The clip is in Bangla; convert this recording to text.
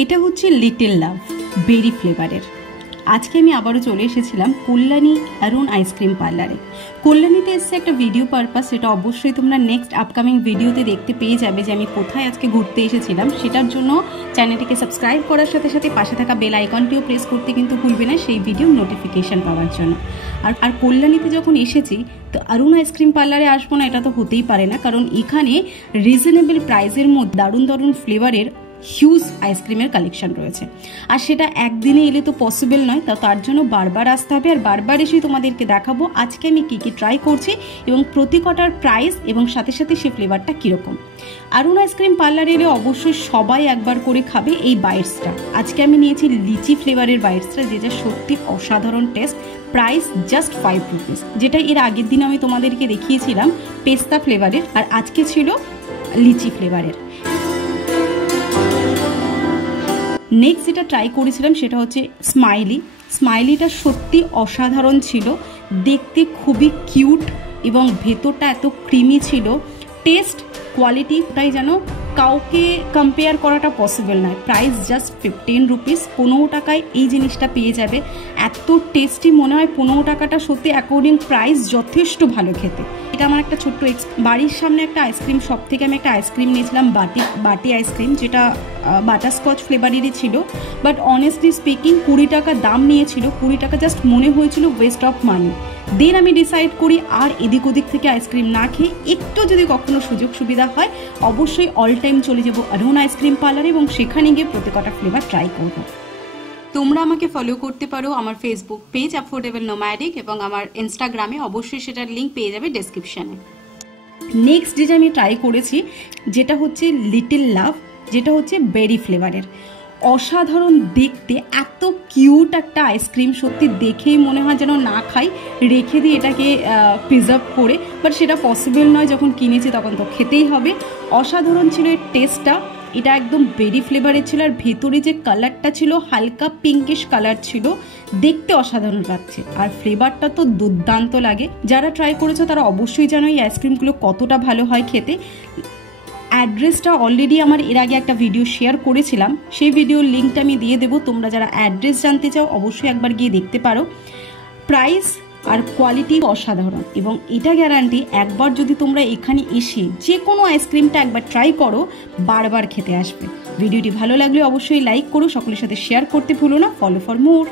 এটা হচ্ছে লিটল লাভ বেরি ফ্লেভারের। আজকে আমি আবারও চলে এসেছিলাম কল্যাণী অরুণ আইসক্রিম পার্লারে। কল্যাণীতে এসছে একটা ভিডিও পারপাস, সেটা অবশ্যই তোমরা নেক্সট আপকামিং ভিডিওতে দেখতে পেয়ে যাবে যে আমি কোথায় আজকে ঘুরতে এসেছিলাম। সেটার জন্য চ্যানেলটিকে সাবস্ক্রাইব করার সাথে সাথে পাশে থাকা বেল আইকনটিও প্রেস করতে কিন্তু ভুলবে না সেই ভিডিও নোটিফিকেশান পাওয়ার জন্য। আর কল্যাণীতে যখন এসেছি তো অরুণ আইসক্রিম পার্লারে আসবো না এটা তো হতেই পারে না, কারণ এখানে রিজনেবল প্রাইসের মধ্যে দারুণ দারুণ ফ্লেভারের হিউজ আইসক্রিমের কালেকশন রয়েছে। আর সেটা একদিনে এলে তো পসিবল নয়, তার জন্য বারবার আসতে হবে। আর বারবার এসেই তোমাদেরকে দেখাবো আজকে আমি কী কী ট্রাই করছি এবং প্রতি কটার প্রাইস এবং সাথে সাথে সে ফ্লেভারটা কীরকম। অরুণ আইসক্রিম পার্লারে এলে অবশ্যই সবাই একবার করে খাবে এই বাইটসটা। আজকে আমি নিয়েছি লিচি ফ্লেভারের বাইটসটা, যেটা সত্যি অসাধারণ টেস্ট। প্রাইস জাস্ট 5 রুপিস, যেটা এর আগের দিন আমি তোমাদেরকে দেখিয়েছিলাম পেস্তা ফ্লেভারের, আর আজকে ছিল লিচি ফ্লেভারের। নেক্সট যেটা ট্রাই করেছিলাম সেটা হচ্ছে স্মাইলিটা সত্যি অসাধারণ ছিল, দেখতে খুবই কিউট এবং ভেতরটা এত ক্রিমি ছিল। টেস্ট কোয়ালিটিটাই যেন কাউকে কম্পেয়ার করাটা পসিবল নয়। প্রাইস জাস্ট 15 রুপিস, 15 টাকায় এই জিনিসটা পেয়ে যাবে। এত টেস্টি মনে হয় 15 টাকাটা সত্যি অ্যাকর্ডিং প্রাইস যথেষ্ট ভালো খেতে। এটা আমার একটা ছোট্ট বাড়ির সামনে একটা আইসক্রিম শপ থেকে আমি একটা আইসক্রিম নিয়েছিলাম, বাটি আইসক্রিম, যেটা বাটারস্কচ ফ্লেভারেরই ছিল। বাট অনেস্টলি স্পিকিং 20 টাকা দাম নিয়েছিল, 20 টাকা জাস্ট মনে হয়েছিল ওয়েস্ট অফ মানি। দেন আমি ডিসাইড করি আর এদিক ওদিক থেকে আইসক্রিম না খেয়ে একটু যদি কখনো সুযোগ সুবিধা হয় অবশ্যই অল টাইম চলে যাব অরুণ আইসক্রিম পার্লারে এবং সেখানে গিয়ে প্রতি কটা ফ্লেভার ট্রাই করব। তোমরা আমাকে ফলো করতে পারো আমার ফেসবুক পেজ অ্যাফোর্ডেবল নোম্যাডিক এবং আমার ইনস্টাগ্রামে, অবশ্যই সেটার লিঙ্ক পেয়ে যাবে ডেসক্রিপশানে। নেক্সট যেটা আমি ট্রাই করেছি যেটা হচ্ছে লিটল লাভ, যেটা হচ্ছে বেরি ফ্লেভারের। অসাধারণ দেখতে, এত কিউট একটা আইসক্রিম, সত্যি দেখেই মনে হয় যেন না খাই, রেখে দিই এটাকে প্রিজার্ভ করে। বাট সেটা পসিবল নয়, যখন কিনেছি তখন তো খেতেই হবে। অসাধারণ ছিল এর টেস্টটা, এটা একদম বেরি ফ্লেভারের ছিল। আর ভেতরে যে কালারটা ছিল হালকা পিঙ্কিশ কালার ছিল, দেখতে অসাধারণ লাগছে। আর ফ্লেভারটা তো দুর্দান্ত লাগে। যারা ট্রাই করেছো তারা অবশ্যই জানো এই আইসক্রিমগুলো কতটা ভালো হয় খেতে। অ্যাড্রেসটা অলরেডি আমার এর আগে একটা ভিডিও শেয়ার করেছিলাম, সেই ভিডিওর লিঙ্কটা আমি দিয়ে দেবো। তোমরা যারা অ্যাড্রেস জানতে চাও অবশ্যই একবার গিয়ে দেখতে পারো। প্রাইস আর কোয়ালিটি অসাধারণ এবং এটা গ্যারান্টি একবার যদি তোমরা এখানে এসে যে কোনো আইসক্রিমটা একবার ট্রাই করো বারবার খেতে আসবে। ভিডিওটি ভালো লাগলে অবশ্যই লাইক করো, সকলের সাথে শেয়ার করতে ভুলো না। Follow for more.